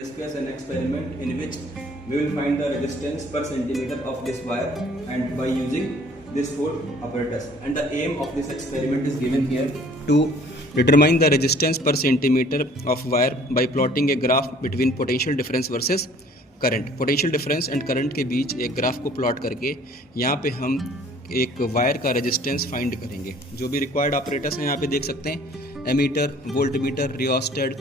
Discuss an experiment in which we will find the resistance per centimeter of this wire and by using this whole apparatus. And the aim of this experiment is given here to determine the resistance per centimeter of wire by plotting a graph between potential difference versus current. Potential difference and current के बीच एक graph को plot करके यहाँ पे हम एक wire का resistance find करेंगे. जो भी रिक्वायर्ड ऑपरेटर्स हैं यहाँ पे देख सकते हैं, ammeter, voltmeter, rheostat,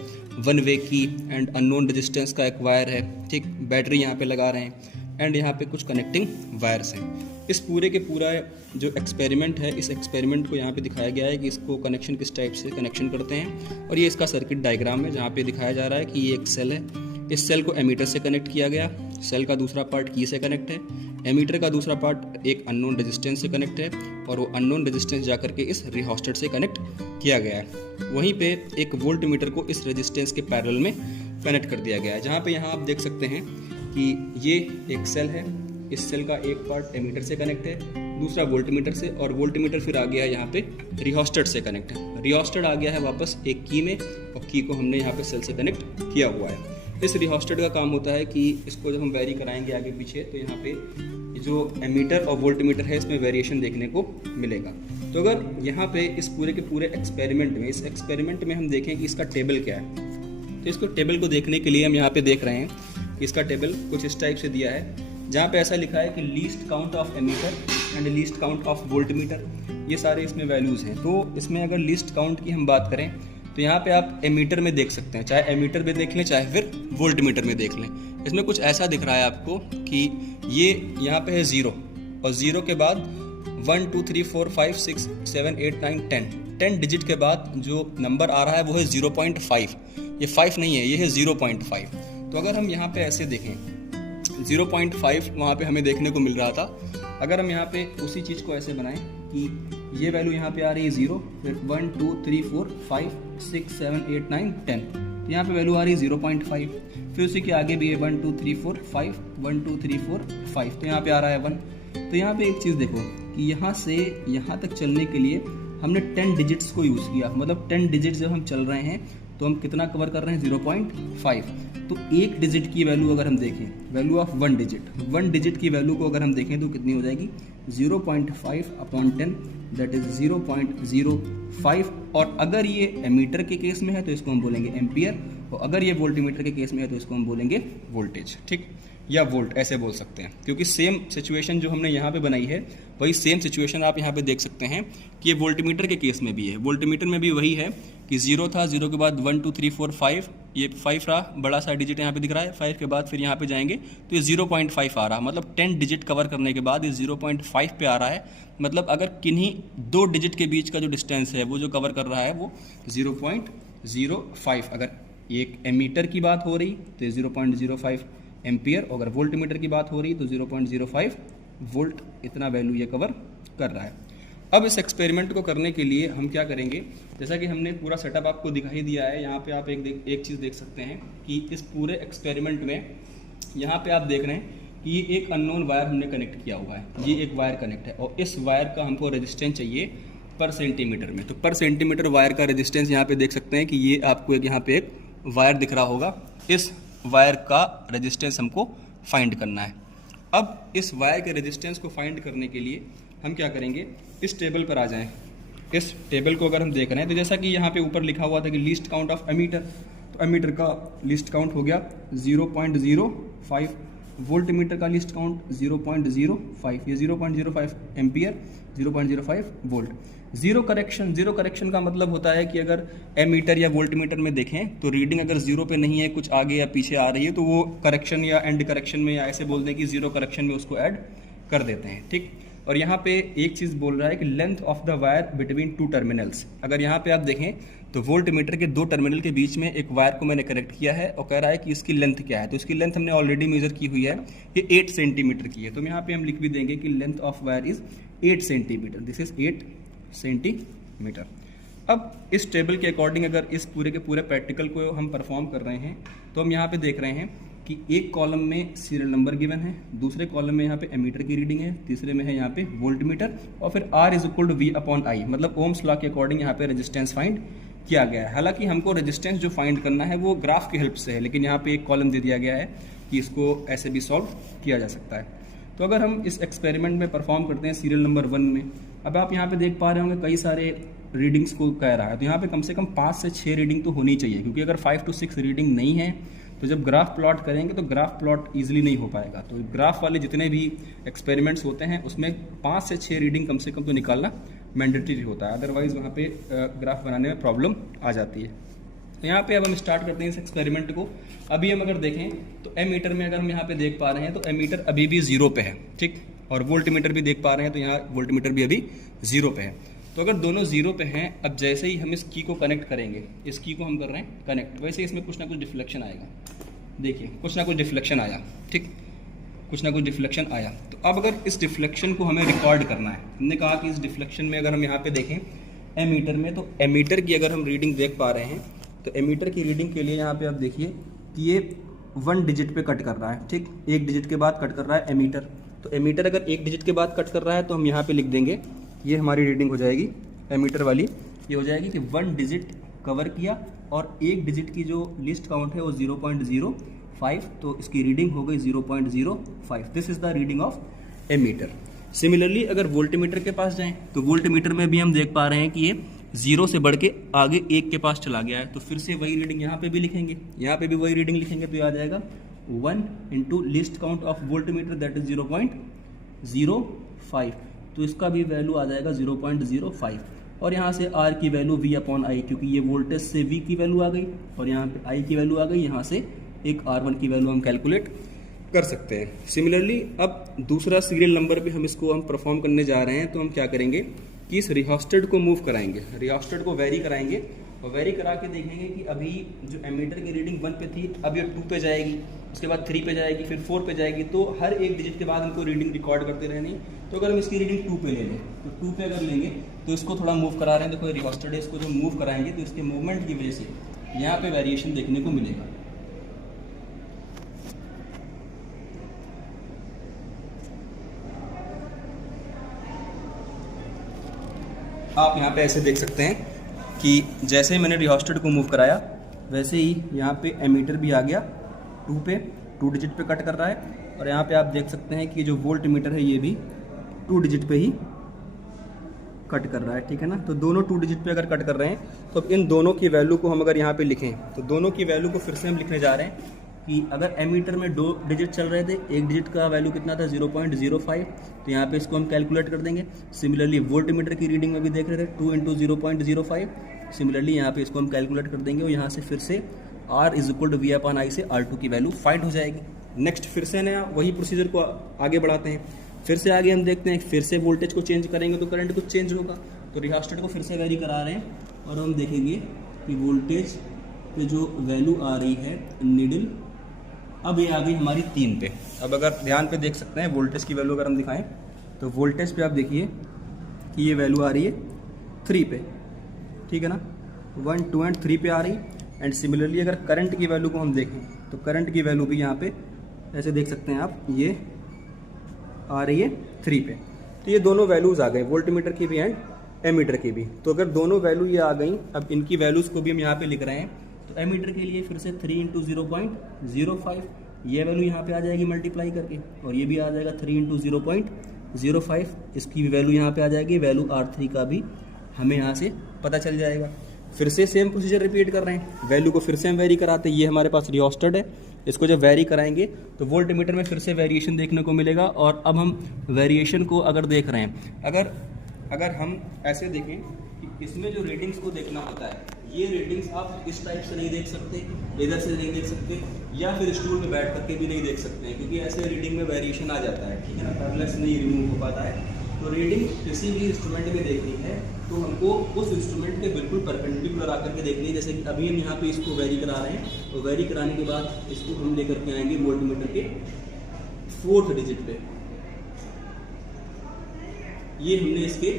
one way की एंड अननोन रेजिस्टेंस का एक वायर है. ठीक, बैटरी यहाँ पे लगा रहे हैं एंड यहाँ पे कुछ कनेक्टिंग वायर्स हैं. इस पूरे के पूरा जो एक्सपेरिमेंट है, इस एक्सपेरिमेंट को यहाँ पे दिखाया गया है कि इसको कनेक्शन किस टाइप से कनेक्शन करते हैं. और ये इसका सर्किट डायग्राम है जहाँ पे दिखाया जा रहा है कि ये एक सेल है. इस सेल को एमीटर से कनेक्ट किया गया. सेल का दूसरा पार्ट की से कनेक्ट है. एमीटर का दूसरा पार्ट एक अननोन रेजिस्टेंस से कनेक्ट है और वो अननोन रेजिस्टेंस जाकर के इस रिहोस्टेट से कनेक्ट किया गया है. वहीं पे एक वोल्टमीटर को इस रेजिस्टेंस के पैरेलल में कनेक्ट कर दिया गया है. जहाँ पे यहाँ आप देख सकते हैं कि ये एक सेल है. इस सेल का एक पार्ट एमीटर से कनेक्ट है, दूसरा वोल्टमीटर से, और वोल्टमीटर फिर आ गया है यहाँ पे रिहोस्टेट से कनेक्ट है. रिहोस्टेट आ गया है वापस एक की में और की को हमने यहाँ पे सेल से कनेक्ट किया हुआ है. इस रिहोस्टेट का काम होता है कि इसको जब हम वेरी कराएंगे आगे पीछे तो यहाँ पे जो एमीटर और वोल्टमीटर है इसमें वेरिएशन देखने को मिलेगा. तो अगर यहाँ पे इस पूरे के पूरे एक्सपेरिमेंट में, इस एक्सपेरिमेंट में हम देखें कि इसका टेबल क्या है, तो इसको टेबल को देखने के लिए हम यहाँ पे देख रहे हैं कि इसका टेबल कुछ इस टाइप से दिया है, जहाँ पे ऐसा लिखा है कि least count of ammeter and least count of voltmeter. ये सारे इसमें वैल्यूज़ हैं. तो इसमें अगर लीस्ट काउंट की हम बात करें तो यहाँ पे आप एमीटर में देख सकते हैं, चाहे एमीटर में देख लें चाहे फिर वोल्टमीटर में देख लें. इसमें कुछ ऐसा दिख रहा है आपको कि ये यहाँ पे है 0 और 0 के बाद 1 2 3 4 5 6 7 8 9 10 डिजिट के बाद जो नंबर आ रहा है वो है 0.5. ये 5 नहीं है, ये है 0.5. तो अगर हम यहाँ पे ऐसे देखें 0.5 वहाँ पे हमें देखने को मिल रहा था. अगर हम यहाँ पे उसी चीज़ को ऐसे बनाएं कि ये वैल्यू यहाँ पे आ रही है 0, फिर 1 2 3 4 5 6 7 8 9 10, तो यहाँ पे वैल्यू आ रही है 0.5. फिर उसी के आगे भी है 1 2 3 4 5 1 2 3 4 5, तो यहाँ पे आ रहा है 1. तो यहाँ पे एक चीज़ देखो कि यहाँ से यहाँ तक चलने के लिए हमने 10 डिजिट्स को यूज़ किया. मतलब 10 डिजिट्स जब हम चल रहे हैं तो हम कितना कवर कर रहे हैं, 0.5. तो एक डिजिट की वैल्यू अगर हम देखें, वैल्यू ऑफ वन डिजिट की वैल्यू को अगर हम देखें तो कितनी हो जाएगी, 0.5 अपॉन 10, दैट इज 0.05. और अगर ये एमीटर के केस में है तो इसको हम बोलेंगे एम्पियर, और अगर ये वोल्टमीटर के केस में है तो इसको हम बोलेंगे वोल्टेज. ठीक, या वोल्ट ऐसे बोल सकते हैं, क्योंकि सेम सिचुएशन जो हमने यहाँ पे बनाई है वही सेम सिचुएशन आप यहाँ पे देख सकते हैं कि ये वोल्टमीटर के केस में भी है. वोल्टमीटर में भी वही है कि 0 था, 0 के बाद 1 2 3 4 5, ये 5 रहा, बड़ा सा डिजिट यहाँ पे दिख रहा है. 5 के बाद फिर यहाँ पे जाएंगे तो ये 0.5 आ रहा. मतलब 10 डिजिट कवर करने के बाद ये 0.5 पे आ रहा है. मतलब अगर किन्हीं 2 डिजिट के बीच का जो डिस्टेंस है वो जो कवर कर रहा है वो 0.05. अगर एक एमीटर की बात हो रही तो 0.05 एम्पियर, और अगर वोल्टमीटर की बात हो रही तो 0.05 वोल्ट, इतना वैल्यू ये कवर कर रहा है. अब इस एक्सपेरिमेंट को करने के लिए हम क्या करेंगे, जैसा कि हमने पूरा सेटअप आपको दिखाई दिया है. यहाँ पे आप एक चीज़ देख सकते हैं कि इस पूरे एक्सपेरिमेंट में यहाँ पे आप देख रहे हैं कि ये एक अननोन वायर हमने कनेक्ट किया हुआ है. ये एक वायर कनेक्ट है और इस वायर का हमको रेजिस्टेंस चाहिए पर सेंटीमीटर में. तो पर सेंटीमीटर वायर का रेजिस्टेंस यहाँ पे देख सकते हैं कि ये आपको यहाँ पे एक वायर दिख रहा होगा. इस वायर का रेजिस्टेंस हमको फाइंड करना है. अब इस वायर के रेजिस्टेंस को फाइंड करने के लिए हम क्या करेंगे, इस टेबल पर आ जाएं. इस टेबल को अगर हम देख रहे हैं तो जैसा कि यहाँ पे ऊपर लिखा हुआ था कि लीस्ट काउंट ऑफ एमीटर, तो एमीटर का लीस्ट काउंट हो गया 0.05. वोल्टमीटर का लीस्ट काउंट 0.05, ये 0.05 एम्पियर, 0.05 वोल्ट. जीरो करेक्शन का मतलब होता है कि अगर एमीटर या वोल्टमीटर में देखें तो रीडिंग अगर 0 पे नहीं है, कुछ आगे या पीछे आ रही है, तो वो करेक्शन या एंड करेक्शन में, या ऐसे बोल दें कि जीरो करेक्शन में उसको ऐड कर देते हैं. ठीक, और यहाँ पे एक चीज़ बोल रहा है कि length of the wire between 2 terminals. अगर यहाँ पे आप देखें तो वोल्टमीटर के 2 टर्मिनल के बीच में एक वायर को मैंने कनेक्ट किया है और कह रहा है कि इसकी लेंथ क्या है. तो इसकी लेंथ हमने ऑलरेडी मेजर की हुई है, ये 8 सेंटीमीटर की है. तो यहाँ पे हम लिख भी देंगे कि length of wire is 8 centimetre. This is 8 centimetre. अब इस टेबल के अकॉर्डिंग अगर इस पूरे के पूरे प्रैक्टिकल को हम परफॉर्म कर रहे हैं तो हम यहाँ पे देख रहे हैं कि एक कॉलम में सीरियल नंबर गिवन है, दूसरे कॉलम में यहाँ पे एमीटर की रीडिंग है, तीसरे में है यहाँ पे वोल्टमीटर, और फिर R is equal to V upon I, मतलब ओम्स लॉ के अकॉर्डिंग यहाँ पे रेजिस्टेंस फाइंड किया गया है। हालांकि हमको रेजिस्टेंस जो फाइंड करना है वो ग्राफ की हेल्प से है, लेकिन यहाँ पे एक कॉलम दे दिया गया है कि इसको ऐसे भी सॉल्व किया जा सकता है। तो अगर हम इस एक्सपेरिमेंट में परफॉर्म करते हैं सीरियल नंबर 1 में, अब आप यहाँ पे देख पा रहे होंगे कई सारे रीडिंग्स को कह रहा है, तो यहाँ पे कम से कम 5 से 6 रीडिंग तो होनी चाहिए, क्योंकि अगर 5 to 6 रीडिंग नहीं है तो जब ग्राफ प्लॉट करेंगे तो ग्राफ प्लॉट ईजिली नहीं हो पाएगा। तो ग्राफ वाले जितने भी एक्सपेरिमेंट्स होते हैं उसमें 5 से 6 रीडिंग कम से कम तो निकालना मैंडेटरी होता है, अदरवाइज वहाँ पे ग्राफ बनाने में प्रॉब्लम आ जाती है। तो यहाँ पे अब हम स्टार्ट करते हैं इस एक्सपेरिमेंट को। अभी हम अगर देखें तो एमीटर में अगर हम यहाँ पे देख पा रहे हैं तो एमीटर अभी भी 0 पे है, ठीक, और वोल्टमीटर भी देख पा रहे हैं तो यहाँ वोल्टमीटर भी अभी 0 पे है। तो अगर दोनों 0 पे हैं, अब जैसे ही हम इस की को कनेक्ट करेंगे, इस की को हम कर रहे हैं कनेक्ट, वैसे इसमें कुछ ना कुछ डिफ्लेक्शन आएगा। देखिए कुछ ना कुछ डिफ्लेक्शन आया, ठीक, कुछ ना कुछ डिफ्लेक्शन आया। तो अब अगर इस डिफ्लेक्शन को हमें रिकॉर्ड करना है, हमने कहा कि इस डिफ्लेक्शन में अगर हम यहाँ पे देखें एमीटर में, तो एमीटर की अगर हम रीडिंग देख पा रहे हैं तो एमीटर की रीडिंग के लिए यहाँ पे आप देखिए कि ये 1 डिजिट पे कट कर रहा है, ठीक, 1 डिजिट के बाद कट कर रहा है एमीटर। तो एमीटर अगर 1 डिजिट के बाद कट कर रहा है तो हम यहाँ पे लिख देंगे, ये हमारी रीडिंग हो जाएगी एमीटर वाली, ये हो जाएगी कि 1 डिजिट कवर किया और 1 डिजिट की जो लिस्ट काउंट है वो 0.05, तो इसकी रीडिंग हो गई 0.05। This is the reading of ammeter. Similarly अगर वोल्टमीटर के पास जाएं तो वोल्टमीटर में भी हम देख पा रहे हैं कि ये 0 से बढ़ के आगे 1 के पास चला गया है, तो फिर से वही रीडिंग यहाँ पे भी लिखेंगे, यहाँ पे भी वही रीडिंग लिखेंगे, तो ये आ जाएगा 1 into list count of voltmeter that is 0.05, तो इसका भी वैल्यू आ जाएगा 0.05। और यहाँ से R की वैल्यू V/I, क्योंकि ये वोल्टेज से V की वैल्यू आ गई और यहाँ पे I की वैल्यू आ गई, यहाँ से एक R1 की वैल्यू हम कैलकुलेट कर सकते हैं। सिमिलरली अब दूसरा सीरियल नंबर पे हम इसको परफॉर्म करने जा रहे हैं, तो हम क्या करेंगे कि इस रिहोस्टेट को मूव कराएंगे, रिहोस्टेट को वेरी कराएंगे और वेरी करा के देखेंगे कि अभी जो एमीटर की रीडिंग 1 पे थी अब ये 2 पे जाएगी, उसके बाद 3 पे जाएगी, फिर 4 पे जाएगी, तो हर एक डिजिट के बाद हमको रीडिंग रिकॉर्ड करते रहनी। तो अगर हम इसकी रीडिंग 2 पे ले लें, तो 2 पे अगर लेंगे तो इसको थोड़ा मूव करा रहे हैं, देखो रिहोस्टेट है, इसको जो मूव कराएंगे तो इसके मूवमेंट की वजह से यहाँ पे वेरिएशन देखने को मिलेगा। आप यहाँ पे ऐसे देख सकते हैं कि जैसे ही मैंने रिहोस्टेट को मूव कराया वैसे ही यहाँ पे एमीटर भी आ गया 2 पे, 2 डिजिट पे कट कर रहा है, और यहाँ पे आप देख सकते हैं कि जो वोल्ट मीटर है ये भी 2 डिजिट पे ही कट कर रहा है, ठीक है ना। तो दोनों 2 डिजिट पे अगर कट कर रहे हैं तो अब इन दोनों की वैल्यू को हम अगर यहाँ पे लिखें तो दोनों की वैल्यू को फिर से हम लिखने जा रहे हैं कि अगर एमीटर में 2 डिजिट चल रहे थे, 1 डिजिट का वैल्यू कितना था 0.05, तो यहाँ पे इसको हम कैलकुलेट कर देंगे। सिमिलरली वोल्टमीटर की रीडिंग में भी देख रहे थे 2 इंटू 0.05, सिमिलरली यहाँ पे इसको हम कैलकुलेट कर देंगे और यहाँ से फिर से R is equal to V/I से R2 की वैल्यू फाइंड हो जाएगी। नेक्स्ट फिर से नया वही प्रोसीजर को आगे बढ़ाते हैं, फिर से आगे हम देखते हैं, फिर से वोल्टेज को चेंज करेंगे तो करंट कुछ चेंज होगा, तो रिहोस्टेट को फिर से वेरी करा रहे हैं और हम देखेंगे कि वोल्टेज पे जो वैल्यू आ रही है नीडल, अब ये आ गई हमारी 3 पे। अब अगर ध्यान पे देख सकते हैं वोल्टेज की वैल्यू अगर हम दिखाएं तो वोल्टेज पे आप देखिए कि ये वैल्यू आ रही है 3 पे, ठीक है ना, 1, 2 एंड 3 पे आ रही। एंड सिमिलरली अगर करंट की वैल्यू को हम देखें तो करंट की वैल्यू भी यहाँ पे ऐसे देख सकते हैं आप, ये आ रही है 3 पे। तो ये दोनों वैल्यूज़ आ गए वोल्टमीटर की भी एंड एमीटर की भी। तो अगर दोनों वैल्यू ये आ गई, अब इनकी वैल्यूज़ को भी हम यहाँ पे लिख रहे हैं, तो एमीटर के लिए फिर से 3 इंटू 0.05, ये वैल्यू यहाँ पे आ जाएगी मल्टीप्लाई करके, और ये भी आ जाएगा 3 इंटू 0.05, इसकी भी वैल्यू यहाँ पे आ जाएगी, वैल्यू R3 का भी हमें यहाँ से पता चल जाएगा। फिर से सेम प्रोसीजर रिपीट कर रहे हैं, वैल्यू को फिर से हम वेरी कराते हैं, ये हमारे पास रिहोस्टेट है, इसको जब वेरी कराएंगे तो वोल्टमीटर में फिर से वेरिएशन देखने को मिलेगा। और अब हम वेरिएशन को अगर देख रहे हैं, अगर हम ऐसे देखें कि इसमें जो रीडिंग्स को देखना होता है, ये रीडिंग्स आप इस टाइप से नहीं देख सकते, इधर से नहीं देख सकते, या फिर स्टूल में बैठ करके भी नहीं देख सकते हैं, क्योंकि ऐसे रीडिंग में वेरिएशन आ जाता है, ठीक है ना, पैरेलल्स नहीं रिमूव हो पाता है। तो रीडिंग किसी भी इंस्ट्रूमेंट में देखनी है तो हमको उस इंस्ट्रूमेंट के बिल्कुल परपेंडिकुलर आकर के देखनी है। जैसे कि अभी हम यहाँ पे इसको वेरी करा रहे हैं, तो वेरी कराने के बाद इसको हम लेकर के आएंगे वोल्टमीटर के 4th डिजिट पे, ये हमने इसके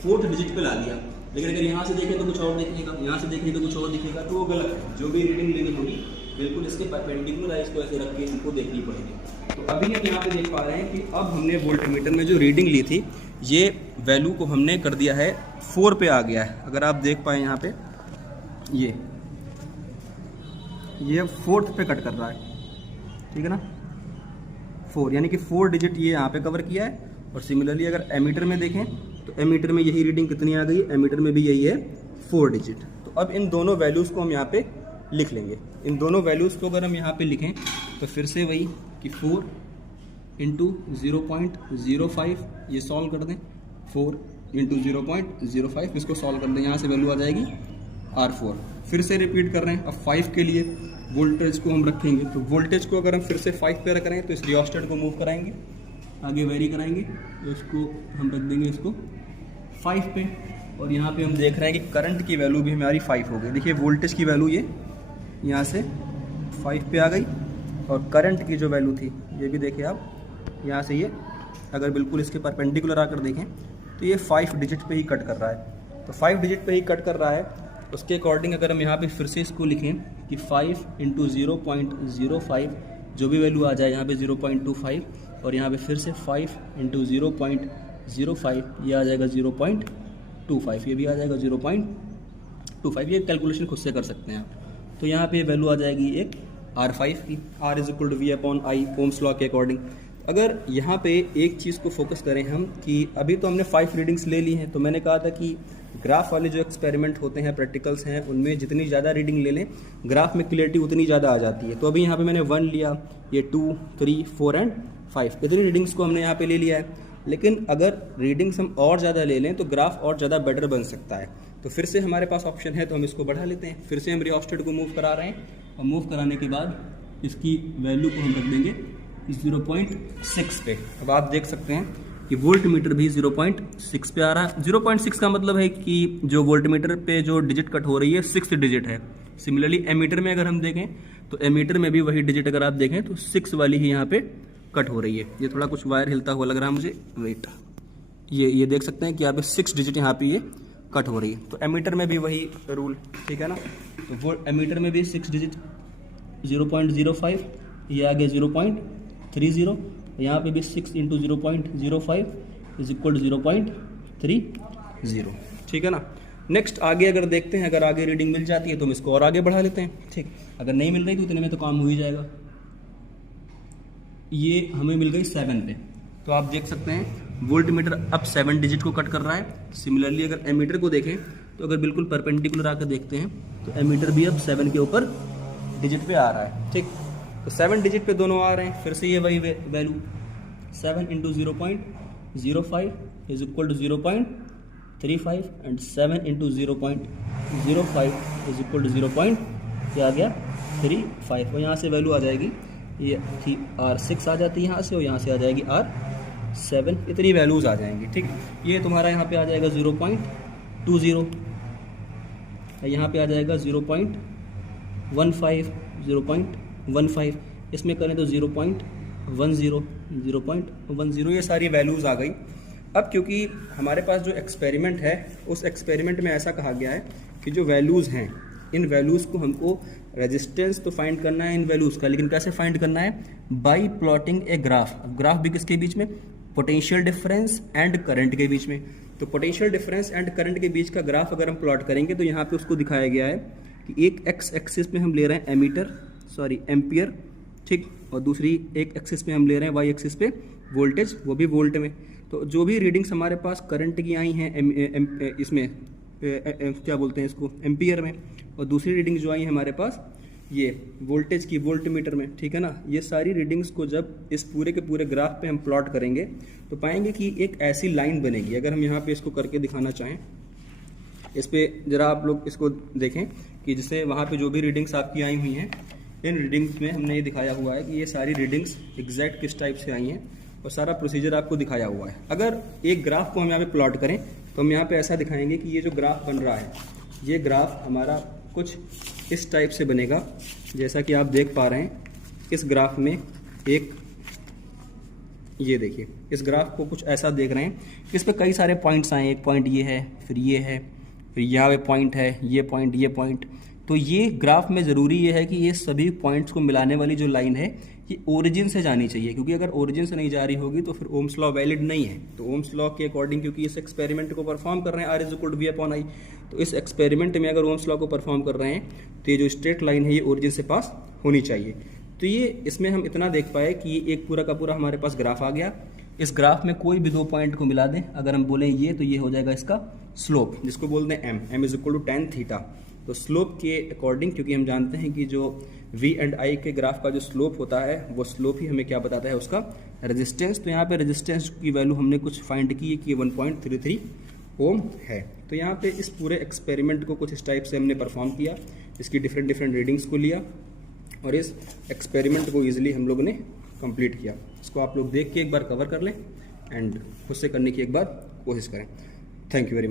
4th डिजिट पे ला लिया। लेकिन अगर यहाँ से देखें तो कुछ और दिखेगा, यहाँ से देखें तो कुछ और दिखेगा, तो वो गलत है। जो भी रीडिंग लेनी होगी बिल्कुल इसके परपेंडिकुलर है, इसको ऐसे रख के हमको देखनी पड़ेगी। तो अभी हम यहाँ पे देख पा रहे हैं कि अब हमने वोल्टमीटर में जो रीडिंग ली थी, ये वैल्यू को हमने कर दिया है 4 पे आ गया है। अगर आप देख पाए यहाँ पे ये 4th पे कट कर रहा है, ठीक है ना, 4, यानी कि 4 डिजिट ये यहाँ पे कवर किया है। और सिमिलरली अगर एमीटर में देखें तो एमीटर में यही रीडिंग कितनी आ गई, एमीटर में भी यही है 4 डिजिट। तो अब इन दोनों वैल्यूज़ को हम यहाँ पे लिख लेंगे। इन दोनों वैल्यूज़ को अगर हम यहाँ पे लिखें तो फिर से वही कि 4 इंटू 0.05 ये सॉल्व कर दें, 4 इंटू 0.05 इसको सॉल्व कर दें, यहाँ से वैल्यू आ जाएगी R4। फिर से रिपीट कर रहे हैं। अब 5 के लिए वोल्टेज को हम रखेंगे, तो वोल्टेज को अगर हम फिर से 5 पे रख रहे हैं तो इस रियोस्टेट को मूव कराएंगे, आगे वेरी कराएंगे, तो इसको हम रख देंगे इसको 5 पे। और यहाँ पे हम देख रहे हैं कि करंट की वैल्यू भी हमारी 5 हो गई। देखिए वोल्टेज की वैल्यू ये यहाँ से 5 पे आ गई, और करंट की जो वैल्यू थी ये भी देखिए आप, यहाँ से ये अगर बिल्कुल इसके परपेंडिकुलर आकर देखें तो ये 5 डिजिट पे ही कट कर रहा है। तो 5 डिजिट पे ही कट कर रहा है, उसके अकॉर्डिंग अगर हम यहाँ पे फिर से इसको लिखें कि 5 इंटू 0.05 जो भी वैल्यू आ जाए यहाँ पे 0.25, और यहाँ पे फिर से 5 इंटू 0.05 ये आ जाएगा 0.25, ये भी आ जाएगा 0.25। ये कैलकुलेशन खुद से कर सकते हैं आप। तो यहाँ पे वैल्यू आ जाएगी एक R5 की, R is equal to V/I Ohm's law के अकॉर्डिंग। अगर यहाँ पे एक चीज़ को फोकस करें हम कि अभी तो हमने 5 रीडिंग्स ले ली हैं, तो मैंने कहा था कि ग्राफ वाले जो एक्सपेरिमेंट होते हैं, प्रैक्टिकल्स हैं, उनमें जितनी ज़्यादा रीडिंग ले लें ग्राफ में क्लियरिटी उतनी ज़्यादा आ जाती है। तो अभी यहाँ पे मैंने 1 लिया, ये 2, 3, 4 एंड 5 इतनी रीडिंग्स को हमने यहाँ पे ले लिया है। लेकिन अगर रीडिंग्स हम और ज़्यादा ले लें तो ग्राफ और ज़्यादा बेटर बन सकता है। तो फिर से हमारे पास ऑप्शन है, तो हम इसको बढ़ा लेते हैं। फिर से हम रियोस्टेट को मूव करा रहे हैं, और मूव कराने के बाद इसकी वैल्यू को हम रख देंगे 0.6 पे। अब आप देख सकते हैं कि वोल्ट मीटर भी 0.6 पे आ रहा है। 0.6 का मतलब है कि जो वोल्ट मीटर पे जो डिजिट कट हो रही है 6 डिजिट है। सिमिलरली एमीटर में अगर हम देखें तो एमीटर में भी वही डिजिट अगर आप देखें तो 6 वाली ही यहाँ पे कट हो रही है। ये थोड़ा कुछ वायर हिलता हुआ लग रहा है मुझे, वेट, ये देख सकते हैं कि यहाँ पे 6 डिजिट यहाँ पे ये कट हो रही है। तो एमीटर में भी वही रूल, ठीक है ना। तो वो एमीटर में भी 6 डिजिट 0.05, ये आगे 0.30, यहाँ पे भी 6 इंटू 0.05 इज इक्वल टू 0.30, ठीक है ना। नेक्स्ट आगे अगर देखते हैं, अगर आगे रीडिंग मिल जाती है तो हम इसको और आगे बढ़ा लेते हैं, ठीक। अगर नहीं मिल रही तो इतने में तो काम हो ही जाएगा। ये हमें मिल गई 7 पे, तो आप देख सकते हैं वोल्ट मीटर अब 7 डिजिट को कट कर रहा है। सिमिलरली अगर एमीटर को देखें तो अगर बिल्कुल परपेंडिकुलर आकर देखते हैं तो एमीटर भी अब 7 के ऊपर डिजिट पे आ रहा है, ठीक। तो 7 डिजिट पे दोनों आ रहे हैं। फिर से ये वही value 7 into 0.05 is equal to 0.35 and 7 into 0.05 is equal to 0.35, और यहाँ से वैल्यू आ जाएगी, ये थी R6 आ जाती है यहाँ से, और यहाँ से आ जाएगी R7, इतनी वैल्यूज़ आ जाएंगी, ठीक। ये तुम्हारा यहाँ पे आ जाएगा 0.20, यहाँ पे आ जाएगा 0.15, 0.15, इसमें करें तो 0.10, ये सारी वैल्यूज़ आ गई। अब क्योंकि हमारे पास जो एक्सपेरिमेंट है उस एक्सपेरिमेंट में ऐसा कहा गया है कि जो वैल्यूज़ हैं इन वैल्यूज़ को हमको रेजिस्टेंस तो फाइंड करना है इन वैल्यूज़ का, लेकिन कैसे फाइंड करना है, बाय प्लॉटिंग ए ग्राफ। अब ग्राफ भी किसके बीच में, पोटेंशियल डिफरेंस एंड करंट के बीच में। तो पोटेंशियल डिफरेंस एंड करंट के बीच का ग्राफ अगर हम प्लॉट करेंगे तो यहाँ पे उसको दिखाया गया है कि एक एक्स एक्सिस में हम ले रहे हैं एम्पियर, ठीक, और दूसरी एक एक्सिस में हम ले रहे हैं वाई एक्सिस पे वोल्टेज, वो भी वोल्ट में। तो जो भी रीडिंग्स हमारे पास करंट की आई हैं इसमें क्या बोलते हैं इसको, एम्पियर में, और दूसरी रीडिंग्स जो आई हैं हमारे पास ये वोल्टेज की वोल्ट मीटर में, ठीक है ना। ये सारी रीडिंग्स को जब इस पूरे के पूरे ग्राफ पे हम प्लॉट करेंगे तो पाएंगे कि एक ऐसी लाइन बनेगी। अगर हम यहाँ पे इसको करके दिखाना चाहें, इस पर ज़रा आप लोग इसको देखें कि जैसे वहाँ पे जो भी रीडिंग्स आपकी आई हुई हैं, इन रीडिंग्स में हमने ये दिखाया हुआ है कि ये सारी रीडिंग्स एग्जैक्ट किस टाइप से आई हैं, और सारा प्रोसीजर आपको दिखाया हुआ है। अगर एक ग्राफ को हम यहाँ पे प्लॉट करें तो हम यहाँ पे ऐसा दिखाएंगे कि ये जो ग्राफ बन रहा है, ये ग्राफ हमारा कुछ इस टाइप से बनेगा, जैसा कि आप देख पा रहे हैं। इस ग्राफ में एक, ये देखिए, इस ग्राफ को कुछ ऐसा देख रहे हैं, इस पर कई सारे पॉइंट्स आए। एक पॉइंट ये है, फिर ये है, फिर यहाँ पे पॉइंट है, ये पॉइंट, तो ये ग्राफ में ज़रूरी ये है कि ये सभी पॉइंट्स को मिलाने वाली जो लाइन है ये ओरिजिन से जानी चाहिए, क्योंकि अगर ओरिजिन से नहीं जा रही होगी तो फिर ओम्स लॉ वैलिड नहीं है। तो ओम्स लॉ के अकॉर्डिंग, क्योंकि इस एक्सपेरिमेंट को परफॉर्म कर रहे हैं R = V/I, तो इस एक्सपेरिमेंट में अगर ओम्स लॉ को परफॉर्म कर रहे हैं तो ये जो स्ट्रेट लाइन है ये ओरिजिन से पास होनी चाहिए। तो ये इसमें हम इतना देख पाए कि ये एक पूरा का पूरा हमारे पास ग्राफ आ गया। इस ग्राफ में कोई भी दो पॉइंट को मिला दें, अगर हम बोलें ये, तो ये हो जाएगा इसका स्लोप, जिसको बोलते हैं m = tan थीटा। तो स्लोप के अकॉर्डिंग, क्योंकि हम जानते हैं कि जो V एंड I के ग्राफ का जो स्लोप होता है वो स्लोप ही हमें क्या बताता है, उसका रेजिस्टेंस। तो यहाँ पे रेजिस्टेंस की वैल्यू हमने कुछ फाइंड की है कि 1.33 ओम है। तो यहाँ पे इस पूरे एक्सपेरिमेंट को कुछ इस टाइप से हमने परफॉर्म किया, इसकी डिफरेंट रीडिंग्स को लिया और इस एक्सपेरिमेंट को ईजिली हम लोगों ने कंप्लीट किया। इसको आप लोग देख के एक बार कवर कर लें एंड खुद से करने की एक बार कोशिश करें। Thank you very much.